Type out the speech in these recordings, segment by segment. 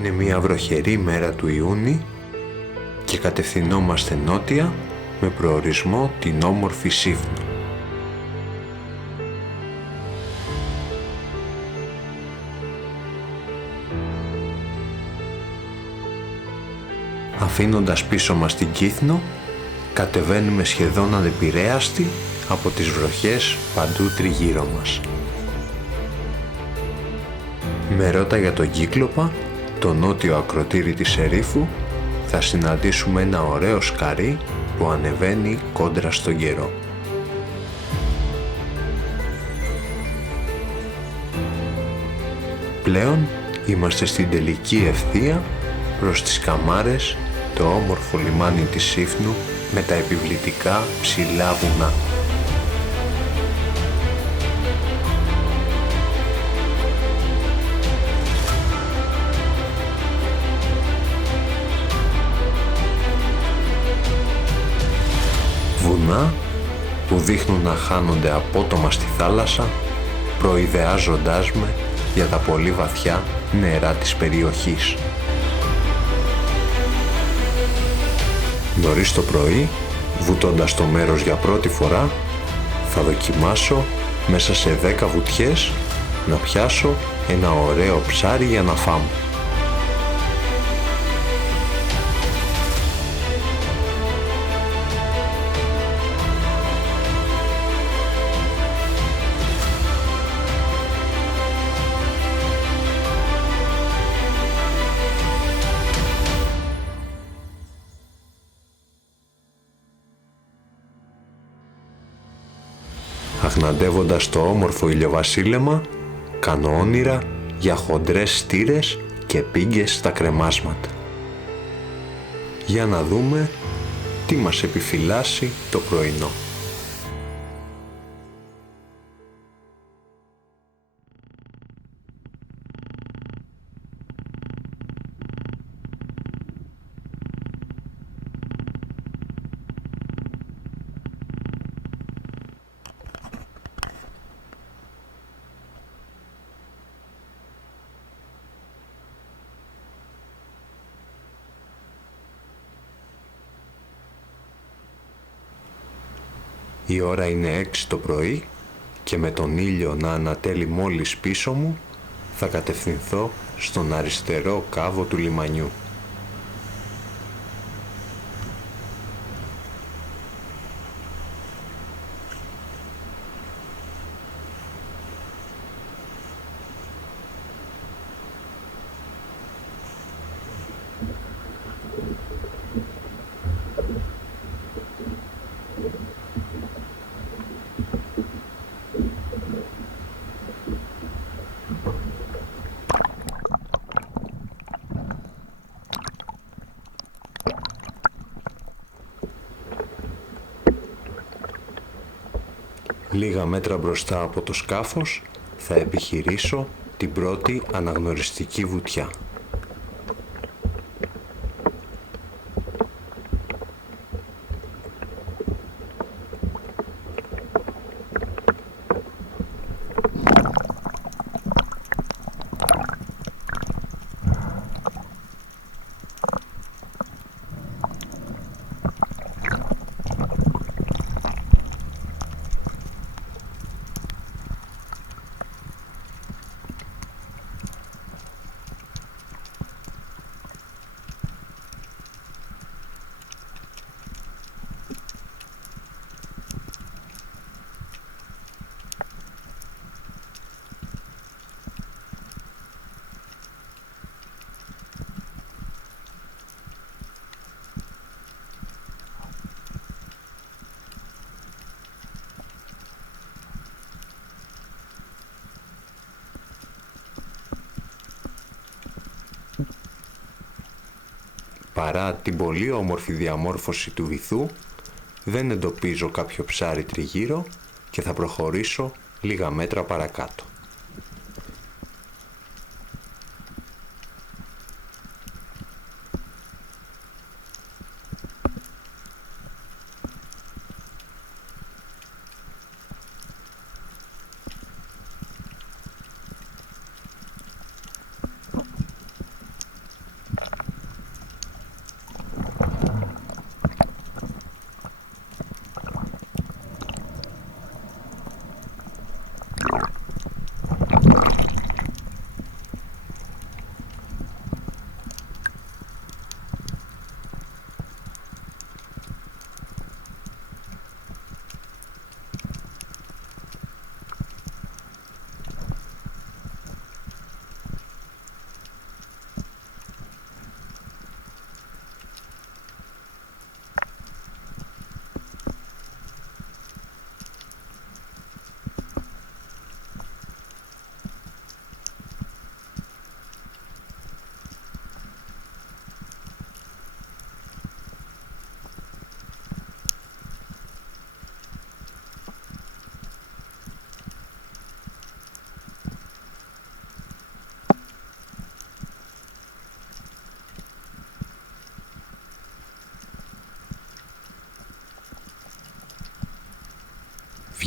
Είναι μια βροχερή μέρα του Ιούνιου και κατευθυνόμαστε νότια με προορισμό την όμορφη Σύφνο. Αφήνοντας πίσω μας την Κύθνο, κατεβαίνουμε σχεδόν ανεπηρέαστοι από τις βροχές παντού τριγύρω μας. Με ρότα για τον Κύκλοπα, το νότιο ακροτήρι της ερήφου, θα συναντήσουμε ένα ωραίο σκαρί που ανεβαίνει κόντρα στον καιρό. Πλέον είμαστε στην τελική ευθεία προς τις Καμάρες, το όμορφο λιμάνι της Σύφνου με τα επιβλητικά ψηλά βουνά. Βουνά που δείχνουν να χάνονται απότομα στη θάλασσα, προειδεάζοντάς με για τα πολύ βαθιά νερά της περιοχής. Νωρίς το πρωί, βουτώντας το μέρος για πρώτη φορά, θα δοκιμάσω μέσα σε 10 βουτιές να πιάσω ένα ωραίο ψάρι για να φάμε. Αγναντεύοντας το όμορφο ηλιοβασίλεμα, κάνω όνειρα για χοντρές στήρες και πίγκες στα κρεμάσματα. Για να δούμε τι μας επιφυλάσσει το πρωινό. Η ώρα είναι 6 το πρωί και με τον ήλιο να ανατέλει μόλις πίσω μου, θα κατευθυνθώ στον αριστερό κάβο του λιμανιού. Λίγα μέτρα μπροστά από το σκάφος θα επιχειρήσω την πρώτη αναγνωριστική βουτιά. Παρά την πολύ όμορφη διαμόρφωση του βυθού, δεν εντοπίζω κάποιο ψάρι τριγύρω και θα προχωρήσω λίγα μέτρα παρακάτω.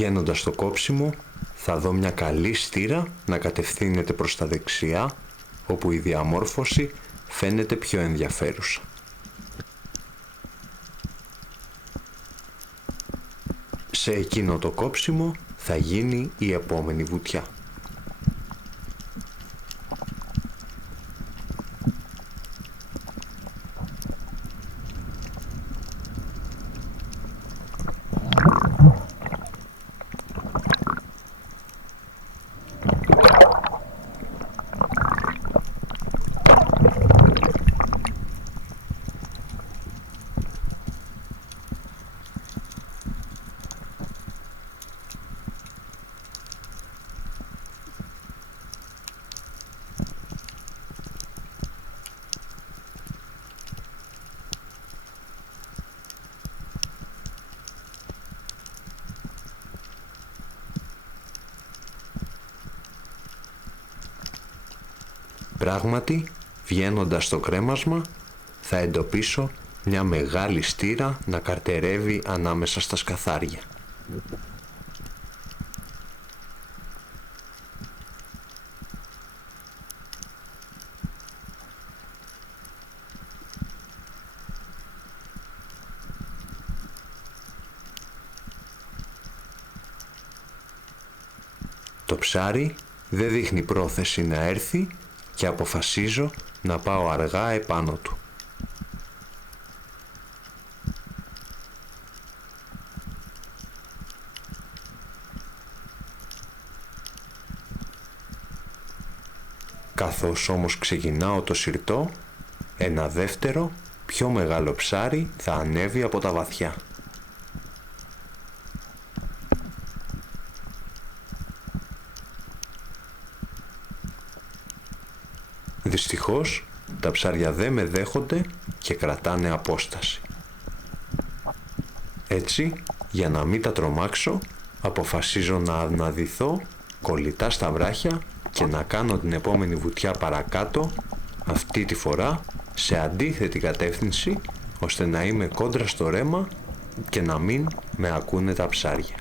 Βγαίνοντας στο κόψιμο, θα δω μια καλή στήρα να κατευθύνεται προς τα δεξιά, όπου η διαμόρφωση φαίνεται πιο ενδιαφέρουσα. Σε εκείνο το κόψιμο θα γίνει η επόμενη βουτιά. Πράγματι, βγαίνοντας στο κρέμασμα, θα εντοπίσω μια μεγάλη στήρα να καρτερεύει ανάμεσα στα σκαθάρια. Το ψάρι δεν δείχνει πρόθεση να έρθει και αποφασίζω να πάω αργά επάνω του. Καθώς όμως ξεκινάω το συρτό, ένα δεύτερο, πιο μεγάλο ψάρι θα ανέβει από τα βαθιά. Δυστυχώς, τα ψάρια δεν με δέχονται και κρατάνε απόσταση. Έτσι, για να μην τα τρομάξω, αποφασίζω να αναδυθώ κολλητά στα βράχια και να κάνω την επόμενη βουτιά παρακάτω, αυτή τη φορά σε αντίθετη κατεύθυνση, ώστε να είμαι κόντρα στο ρέμα και να μην με ακούνε τα ψάρια.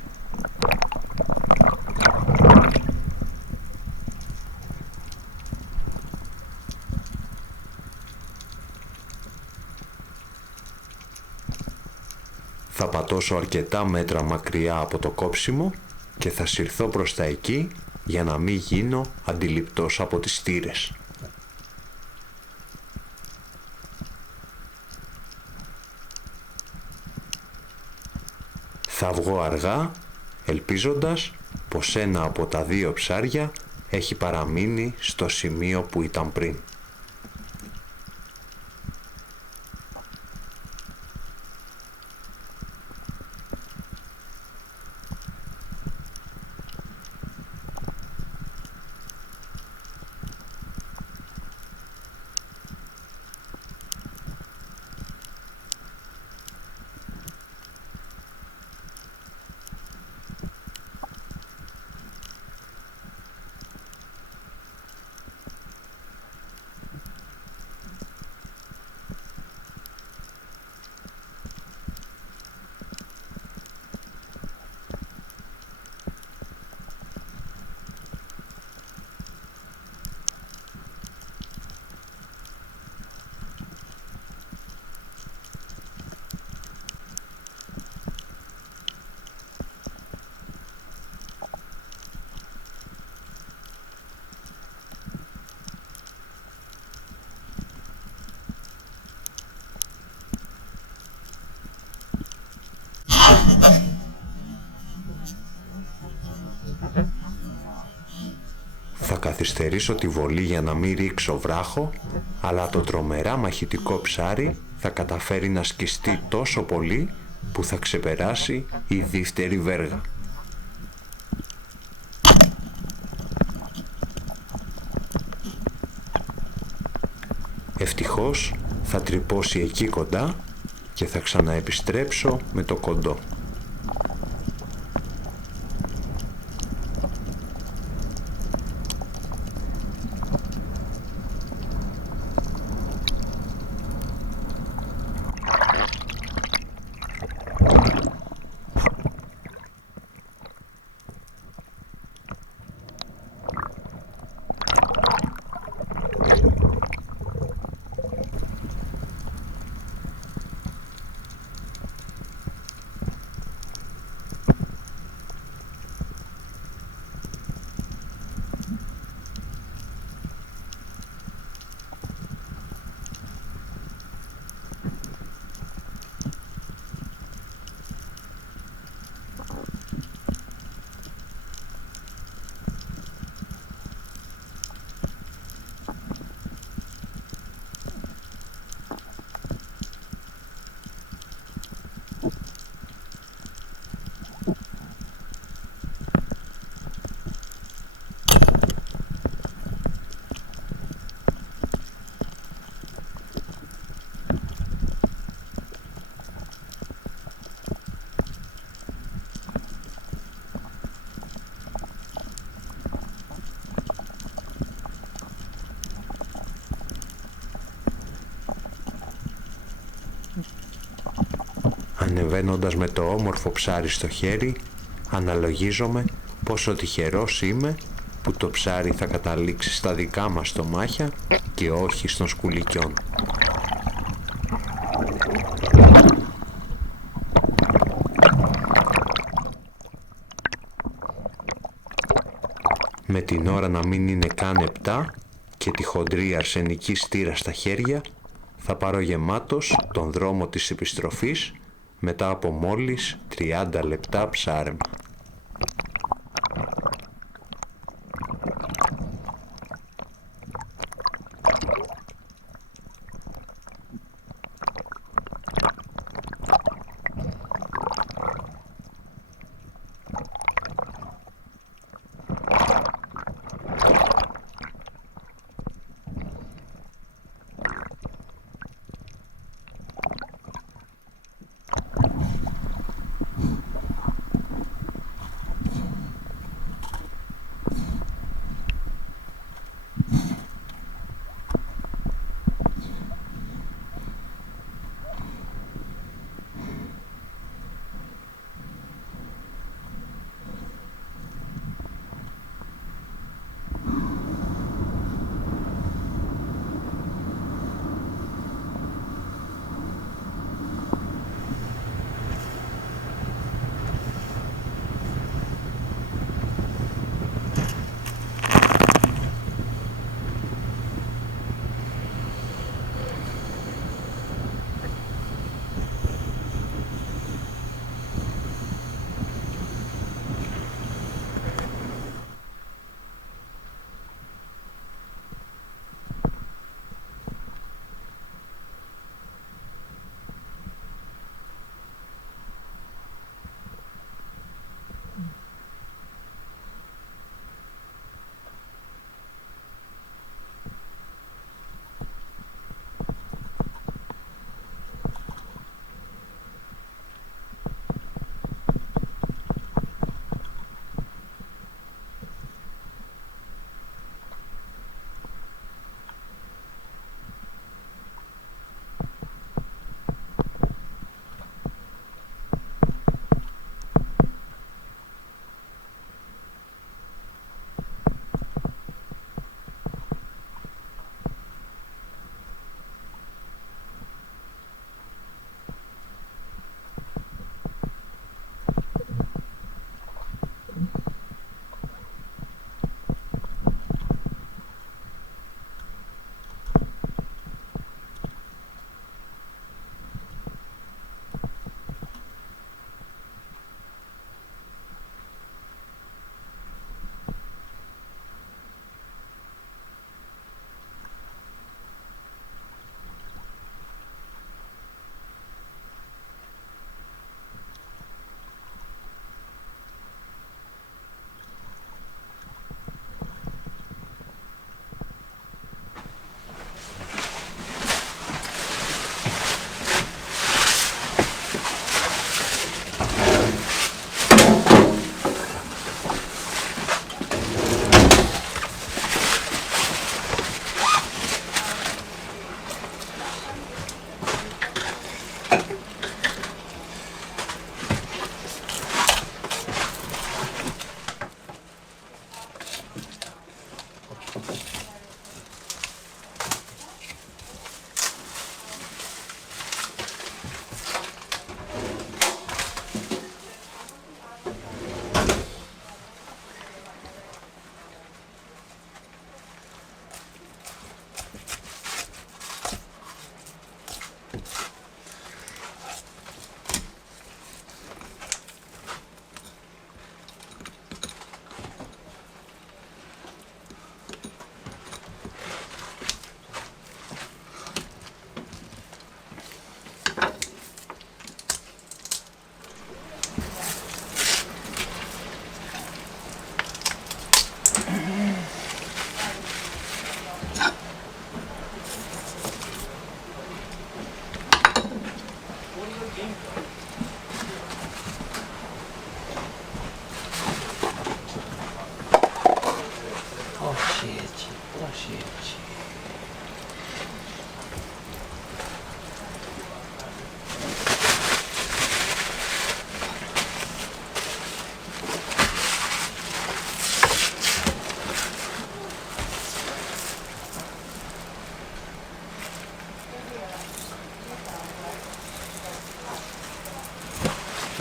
Θα πατώσω αρκετά μέτρα μακριά από το κόψιμο και θα συρθώ προς τα εκεί για να μην γίνω αντιληπτός από τις στήρες. Θα βγω αργά, ελπίζοντας πως ένα από τα δύο ψάρια έχει παραμείνει στο σημείο που ήταν πριν. Θα καθυστερήσω τη βολή για να μην ρίξω βράχο, αλλά το τρομερά μαχητικό ψάρι θα καταφέρει να σκιστεί τόσο πολύ που θα ξεπεράσει η δεύτερη βέργα. Ευτυχώς θα τρυπώσει εκεί κοντά και θα ξαναεπιστρέψω με το κοντό. Ανεβαίνοντας με το όμορφο ψάρι στο χέρι, αναλογίζομαι πόσο τυχερός είμαι που το ψάρι θα καταλήξει στα δικά μας στομάχια και όχι στον σκουλικιόν. Με την ώρα να μην είναι καν 7 και τη χοντρή αρσενική στήρα στα χέρια, θα πάρω γεμάτος τον δρόμο της επιστροφής μετά από μόλις 30 λεπτά ψάρεμα.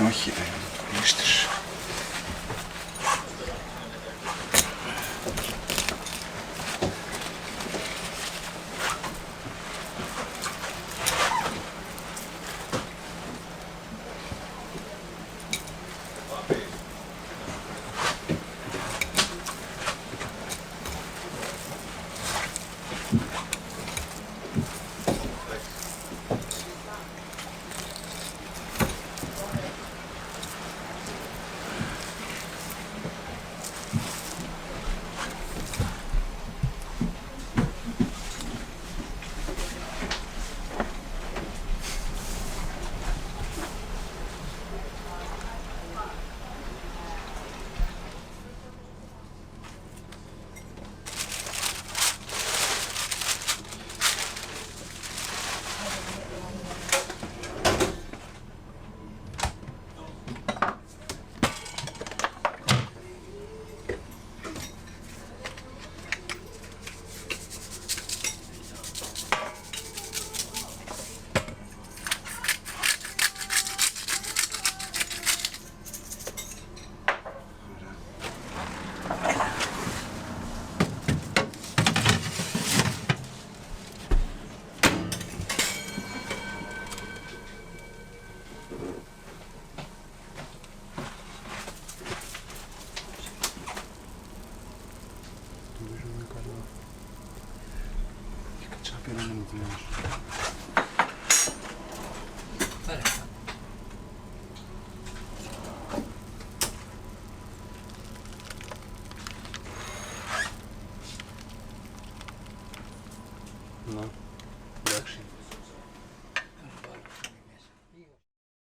Όχι ρε, μίστης.